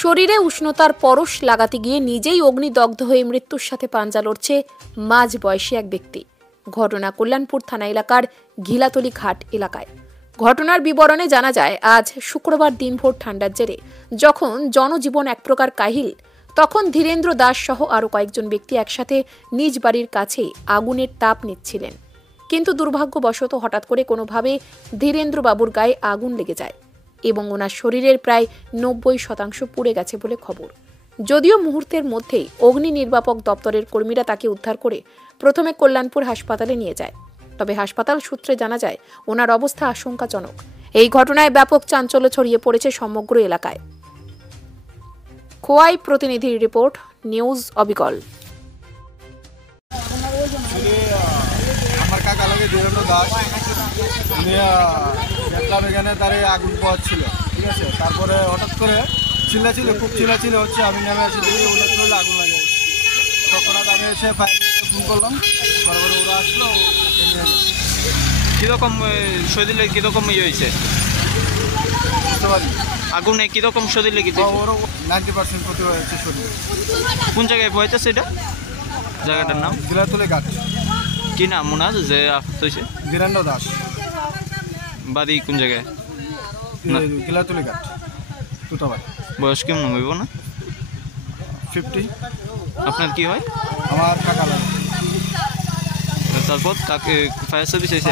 শরীরে উষ্ণতার পরশ লাগাতে গিয়ে নিজেই অগ্নিদগ্ধ হয়ে মৃত্যুর সাথে পাঞ্জা লড়ছে মাঝ বয়সী এক ব্যক্তি। ঘটনা কল্যাণপুর থানা এলাকার ঘিলাতলি ঘাট এলাকায়। ঘটনার বিবরণে জানা যায়, আজ শুক্রবার দিনভর ঠান্ডার জেরে যখন জনজীবন এক প্রকার কাহিল, তখন ধীরেন্দ্র দাস সহ আরও কয়েকজন ব্যক্তি একসাথে নিজ বাড়ির কাছেই আগুনের তাপ নিচ্ছিলেন। কিন্তু দুর্ভাগ্যবশত হঠাৎ করে কোনোভাবে ধীরেন্দ্র বাবুর গায়ে আগুন লেগে যায় এবং ওনার শরীরের প্রায় 90% পুড়ে গেছে বলে খবর। যদিও মুহূর্তের মধ্যেই অগ্নি নির্বাপক দপ্তরের কর্মীরা তাকে উদ্ধার করে প্রথমে কল্যাণপুর হাসপাতালে নিয়ে যায়। তবে হাসপাতাল সূত্রে জানা যায়, ওনার অবস্থা আশঙ্কাজনক। এই ঘটনায় ব্যাপক চাঞ্চল্য ছড়িয়ে পড়েছে সমগ্র এলাকায়। খোয়াই প্রতিনিধির রিপোর্ট, নিউজ অবিকল। আমার কাকা লাগে ধীরেন্দ্র দাস, দেখলাম এখানে তার আগুন পাওয়াচ্ছিল, ঠিক আছে। তারপরে হঠাৎ করে খুব চিল্লাছিল হচ্ছে, আমি নেমে এসে দেখি হঠাৎ করে আগুন লাগে। তখন আমি এসে ফায়ার ব্রিগেডকে ফোন করলাম, তারপরে ওরা আসলো, নিয়ে গেল। কীরকম শরীরে কীরকম ইয়ে হয়েছে বুঝতে পারি আগুনে কীরকম শরীরে লেগেছে? ওরও 90% ক্ষতি হয়েছে শরীর। কোন জায়গায় হয়েছে সেটা? জায়গাটার নাম ঘিলাতলি ঘাট। কি নাম ওনার যে আহত হয়েছে? ধীরেন্দ্র দাস। বাড়ি কোন জায়গায়? ঘিলাতলি ঘাট, তুতাবাড়ি। বয়স কেমন হইব না? 50। আপনার কি হয়? আমার কাকা লাগে। তারপর কাকে ফায়ার সার্ভিস এসে